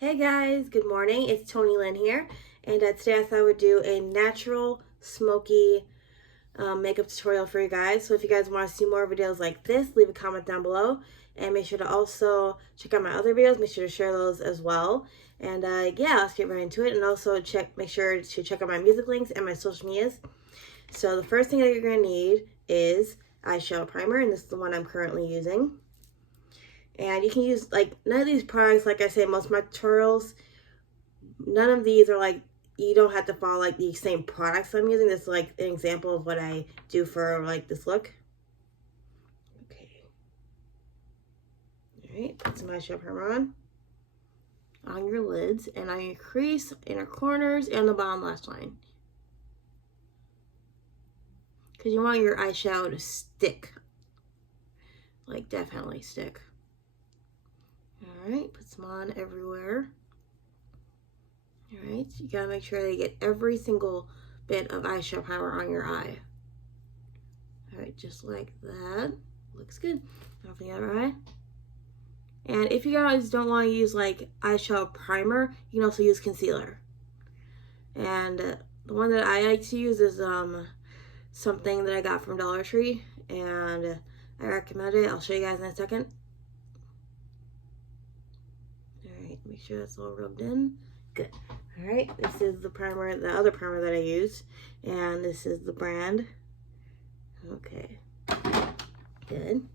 Hey guys, good morning. It's Tony Lynn here, and today I thought I would do a natural smoky makeup tutorial for you guys. So if you guys want to see more videos like this, leave a comment down below, and make sure to also check out my other videos. Make sure to share those as well. And yeah, let's get right into it. And also make sure to check out my music links and my social medias. So the first thing that you're gonna need is eyeshadow primer, and this is the one I'm currently using. And you can use, like, none of these products, like I say, most of my tutorials, none of these are, like, you don't have to follow, like, the same products I'm using. This is, like, an example of what I do for, like, this look. Okay. Alright, put some eyeshadow primer on your lids and on your crease, inner corners, and the bottom lash line. Because you want your eyeshadow to stick. Like, definitely stick. Alright, put some on everywhere. Alright, so you gotta make sure that you get every single bit of eyeshadow primer on your eye. Alright, just like that. Looks good. Now for the other eye. And if you guys don't want to use like eyeshadow primer, you can also use concealer. And the one that I like to use is something that I got from Dollar Tree, and I recommend it. I'll show you guys in a second. Alright, make sure that's all rubbed in. Good. Alright, this is the primer, the other primer that I use, and this is the brand. Okay, good.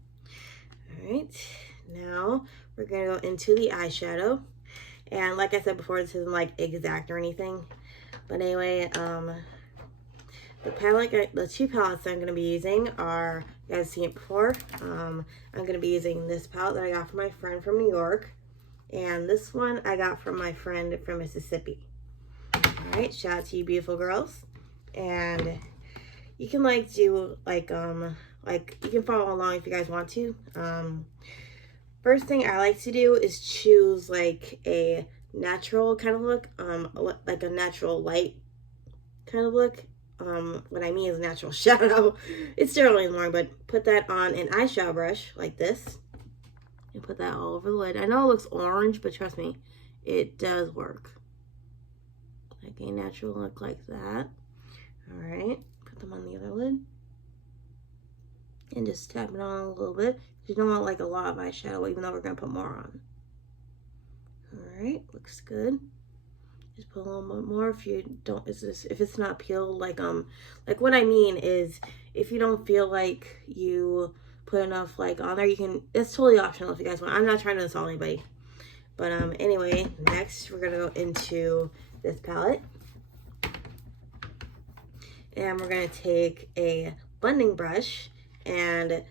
Alright, now we're going to go into the eyeshadow, and like I said before, this isn't like exact or anything, but anyway, the two palettes I'm going to be using are, you guys seen it before, I'm going to be using this palette that I got from my friend from New York, and this one I got from my friend from Mississippi. Alright, shout out to you beautiful girls. And you can like do like you can follow along if you guys want to. First thing I like to do is choose like a natural kind of look, like a natural light kind of look. What I mean is natural shadow. It's still early in the morning, but put that on an eyeshadow brush like this. And put that all over the lid. I know it looks orange, but trust me, it does work. Like a natural look like that. Alright, put them on the other lid. And just tap it on a little bit. You don't want like a lot of eyeshadow, even though we're going to put more on. Alright, looks good. Just put a little bit more if you don't, if it's not peeled. Like what I mean is, if you don't feel like you put enough like on there, you can, it's totally optional if you guys want. I'm not trying to insult anybody. But anyway, next we're gonna go into this palette. And we're gonna take a blending brush, and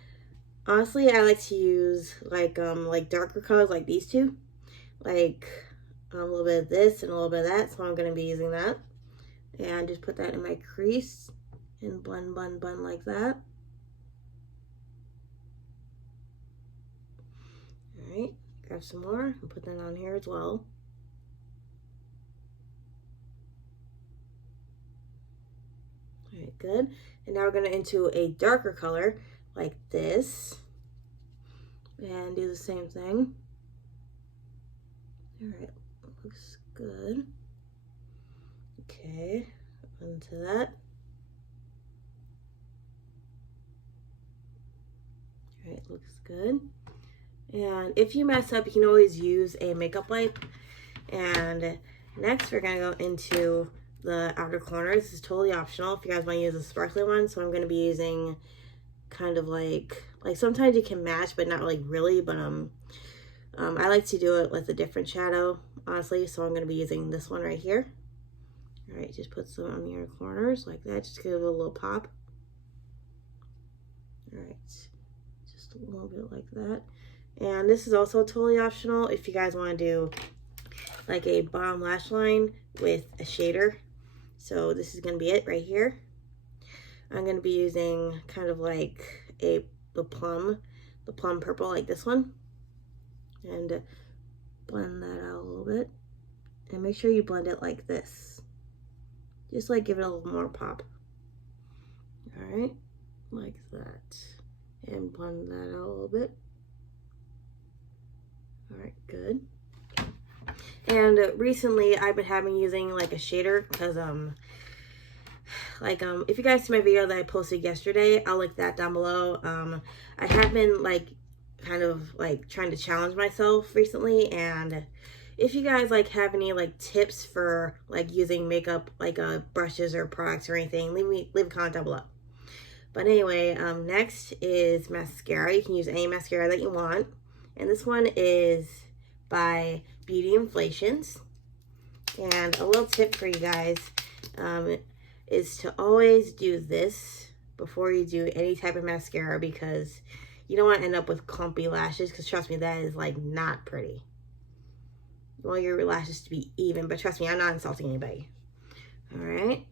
honestly I like to use like darker colors like these two. Like a little bit of this and a little bit of that, so I'm gonna be using that. And just put that in my crease and blend like that. Alright, grab some more and put that on here as well. Alright, good. And now we're going to into a darker color like this. And do the same thing. Alright, looks good. Okay, into that. Alright, looks good. And if you mess up, you can always use a makeup wipe. And next we're going to go into the outer corner. This is totally optional if you guys want to use a sparkly one. So I'm going to be using kind of like sometimes you can match, but not like really. But I like to do it with a different shadow, honestly. So I'm going to be using this one right here. All right, just put some on the inner corners like that. Just give it a little pop. All right, just a little bit like that. And this is also totally optional if you guys want to do like a bottom lash line with a shader. So this is going to be it right here. I'm going to be using kind of like the plum purple like this one. And blend that out a little bit. And make sure you blend it like this. Just like give it a little more pop. Alright, like that. And blend that out a little bit. Alright, good. And recently I've been using like a shader because if you guys see my video that I posted yesterday, I'll link that down below. I have been like kind of like trying to challenge myself recently, and if you guys like have any like tips for like using makeup like brushes or products or anything, leave a comment down below. But anyway, next is mascara. You can use any mascara that you want, and this one is by Beauty Inflations. And a little tip for you guys is to always do this before you do any type of mascara, because you don't want to end up with clumpy lashes, because trust me, that is like not pretty. You want your lashes to be even, but trust me, I'm not insulting anybody. All right,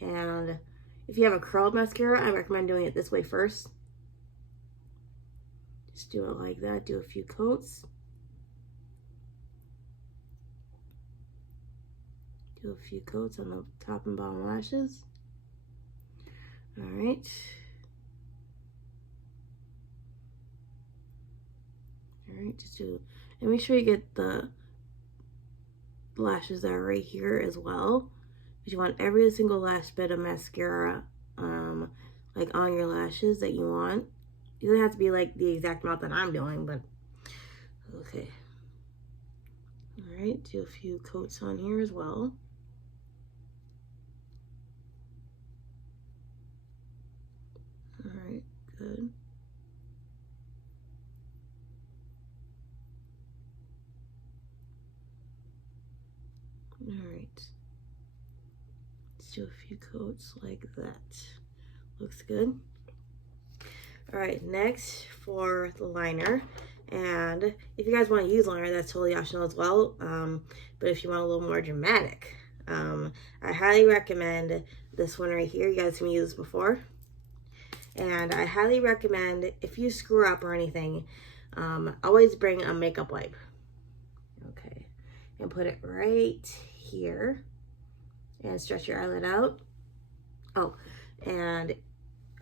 and if you have a curled mascara, I recommend doing it this way first. Just do it like that, do a few coats. Do a few coats on the top and bottom lashes. All right. All right, just do, and make sure you get the lashes that are right here as well, because you want every single last bit of mascara like on your lashes that you want. It doesn't have to be like the exact amount that I'm doing, but okay. All right, do a few coats on here as well. All right, good. All right, let's do a few coats like that. Looks good. All right, next for the liner. And if you guys want to use liner, that's totally optional as well. But if you want a little more dramatic, I highly recommend this one right here. You guys have used this before. And I highly recommend, if you screw up or anything, always bring a makeup wipe. Okay, and put it right here and stretch your eyelid out. Oh, and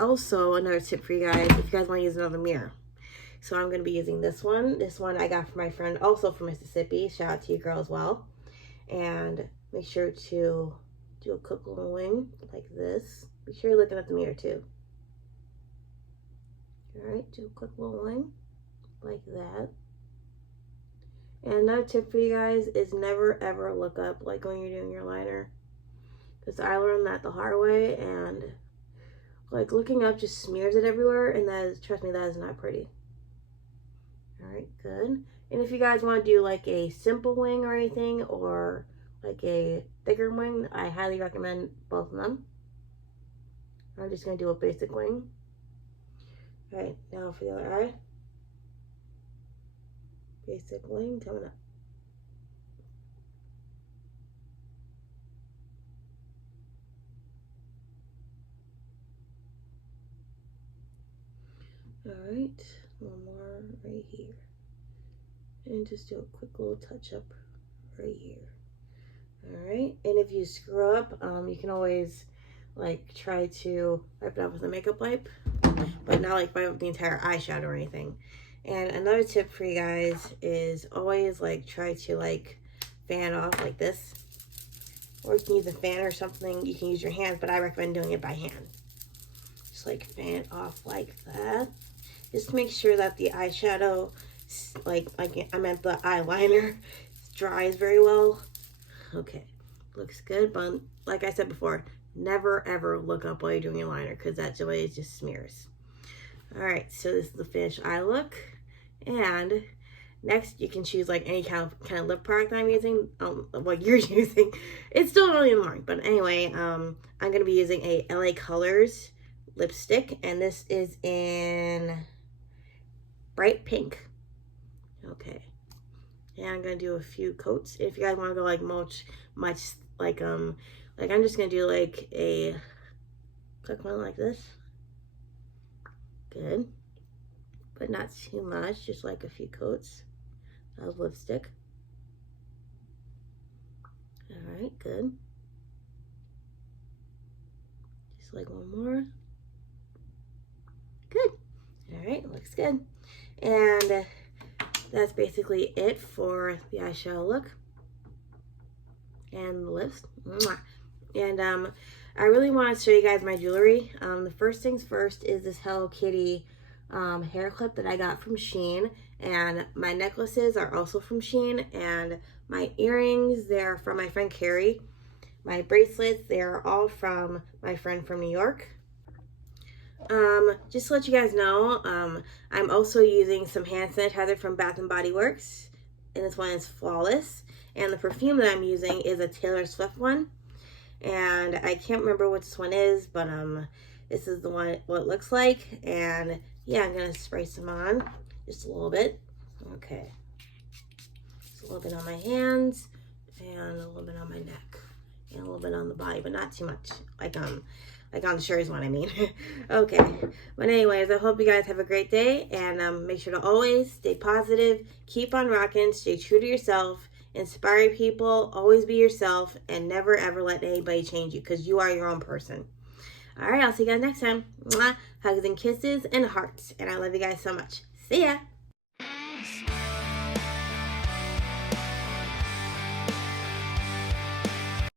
also another tip for you guys, if you guys want to use another mirror. So I'm going to be using this one. This one I got from my friend, also from Mississippi. Shout out to you, girl, as well. And make sure to do a quick little wing like this. Make sure you're looking at the mirror too. All right, do a quick little wing like that. And another tip for you guys is never ever look up like when you're doing your liner, because I learned that the hard way, and like looking up just smears it everywhere, and that is, trust me, that is not pretty. All right, good. And if you guys want to do like a simple wing or anything, or like a thicker wing, I highly recommend both of them. I'm just going to do a basic wing. All right, now for the other eye. Basic wing coming up. All right, one more right here. And just do a quick little touch up right here. All right, and if you screw up, you can always like try to wipe it off with a makeup wipe, but not like wipe up the entire eyeshadow or anything. And another tip for you guys is always like try to like fan off like this, or you can use a fan or something. You can use your hands, but I recommend doing it by hand. Just like fan it off like that, just to make sure that the eyeshadow, like I meant the eyeliner, dries very well. Okay, looks good, but like I said before, never ever look up while you're doing your liner, because that way it just smears. All right, so this is the finished eye look. And next you can choose like any kind of lip product I'm using, what you're using. It's still early in the morning, but anyway, I'm gonna be using a LA Colors lipstick, and this is in bright pink. Okay, and I'm gonna do a few coats. If you guys want to go like much like I'm just gonna do like a quick one like this. Good, but not too much, just like a few coats of lipstick. All right, good. Just like one more. Good. All right, looks good. And that's basically it for the eyeshadow look. and the lips. Mwah. And I really want to show you guys my jewelry. The first things first is this Hello Kitty hair clip that I got from Shein, and my necklaces are also from Shein, and my earrings, they're from my friend Cary. My bracelets, they're all from my friend from New York. Just to let you guys know, I'm also using some hand sanitizer from Bath & Body Works, and this one is Flawless. And the perfume that I'm using is a Taylor Swift one, and I can't remember what this one is, but this is the one, what it looks like. And yeah, I'm gonna spray some on, just a little bit. Okay, just a little bit on my hands, and a little bit on my neck, and a little bit on the body, but not too much, like on the shirts one, I mean. Okay, but anyways, I hope you guys have a great day, and make sure to always stay positive, keep on rocking, stay true to yourself, inspire people, always be yourself, and never ever let anybody change you, because you are your own person. All right, I'll see you guys next time. Mwah. Hugs and kisses and hearts, and I love you guys so much. See ya.